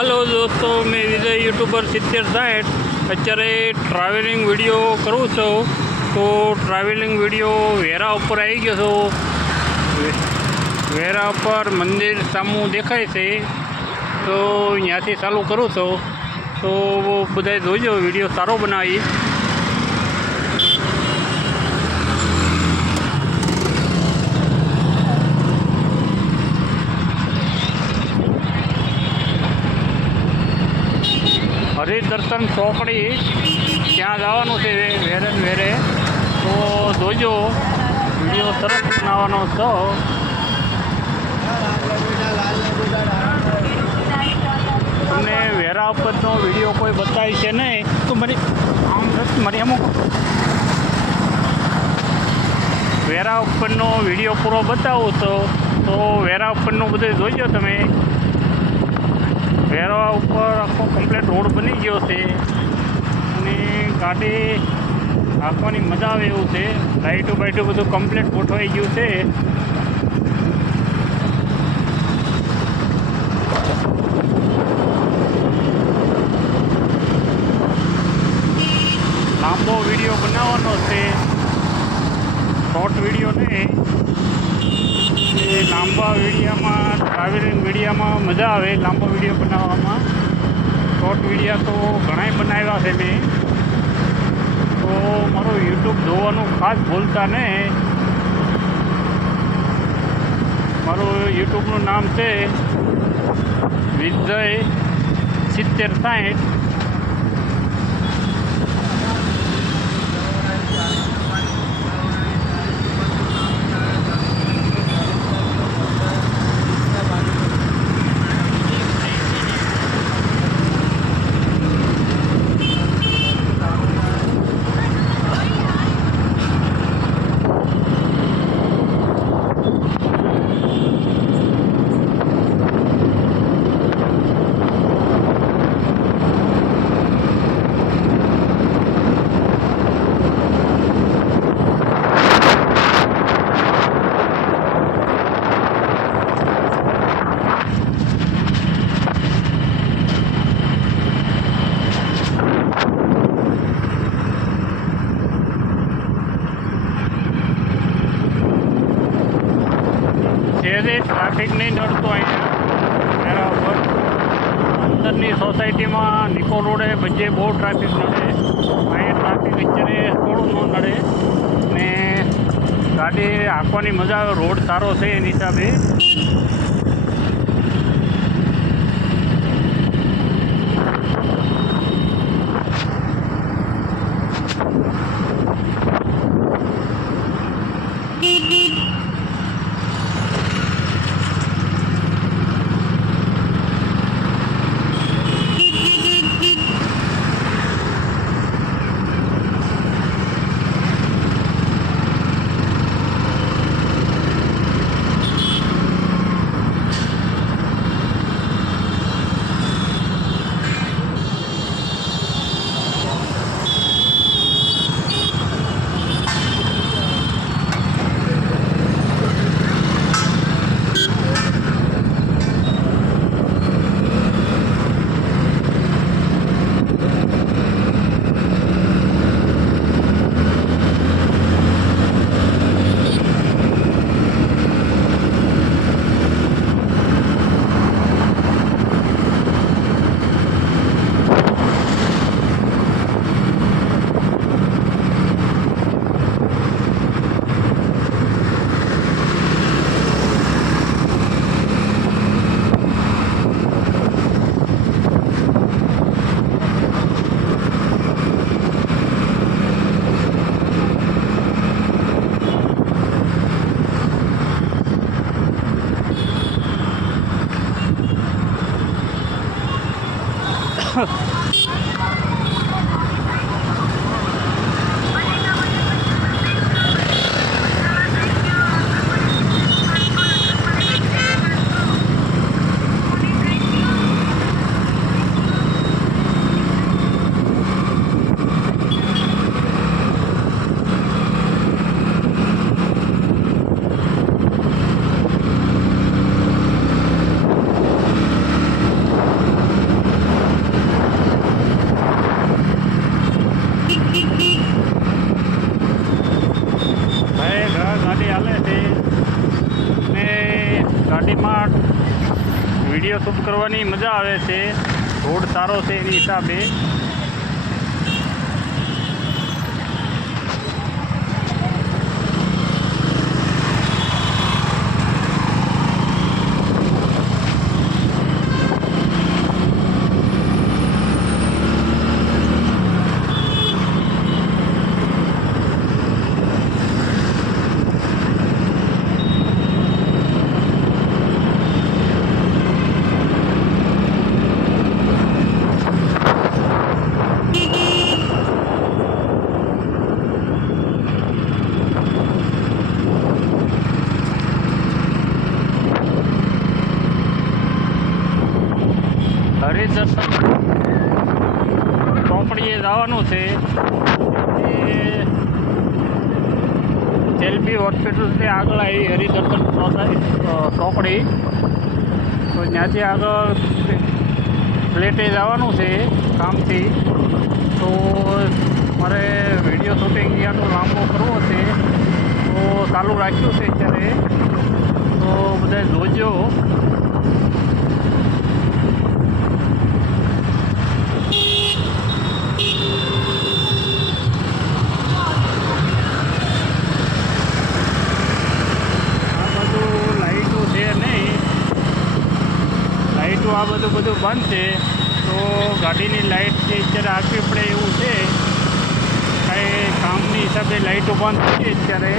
Hello દોસ્તો, મેં વિજય YouTuber 7060 અત્યારે ટ્રાવેલિંગ વિડીયો કરું છું. તો ટ્રાવેલિંગ વિડીયો વેરા ઉપર આવી ગયો છું. વેરા ઉપર મંદિર સામું દેખાય છે, તો ત્યાંથી ચાલુ કરું છું. તો બધાય જોજો, વિડીયો સારો બનાવી. હરિદર્શન ચોકડી ત્યાં જવાનું છે વેરે. તો જોજો, વિડીયો સરસ બનાવવાનો છો. તમને વેરા ઉપરનો વિડીયો કોઈ બતાવી છે નહીં તો મારી અમુક વેરા ઉપરનો વિડીયો પૂરો બતાવું તો વેરા ઉપરનું બધું જોઈજો તમે. વેરા ઉપર આખો કમ્પ્લીટ રોડ બની ગયો છે અને ગાડી હાંકવાની મજા આવે એવું છે. લાઇટો બાઇટો બધું કમ્પ્લીટ ગોઠવાઈ ગયું છે. લાંબો વિડીયો બનાવવાનો છે, શોર્ટ વિડીયો નહીં. એ લાંબા વિડીયામાં, ટ્રાવેલિંગ વિડીયામાં મજા આવે લાંબો વિડીયો બનાવવામાં. શોર્ટ વિડીયા તો ઘણાય બનાવ્યા છે મેં. તો મારું યુટ્યુબ જોવાનું ખાસ ભૂલતા નહીં. મારું યુટ્યુબનું નામ છે વિજય 7060. ટ્રાફિક નહીં નડતો અહીંયા વેરા ઉપર. અંદરની સોસાયટીમાં નિકોલ રોડે બધે બહુ ટ્રાફિક નડે. અહીંયા ટ્રાફિક અત્યારે થોડું ન નડે ને ગાડી હાંકવાની મજા આવે. રોડ સારો છે એની હિસાબે. કરવાની મજા આવે છે. રોડ સારો છે એની હિસાબે. હરિદર્શન ચોકડીએ જવાનું છે. એ એલબી હોસ્પિટલથી આગળ આવી હરિદર્શન ચોકડી, તો ત્યાંથી આગળ પ્લેટે જવાનું છે કામથી. તો મારે વિડીયો શૂટિંગ ત્યાંનો લાંબો કરવો છે, તો ચાલુ રાખ્યું છે અત્યારે. તો બધા જોજો. આ બધું બંધ છે, તો ગાડીની લાઇટ જે અત્યારે આપવી પડે એવું છે. કાંઈ કામની હિસાબે લાઇટો બંધ થઈ છે અત્યારે.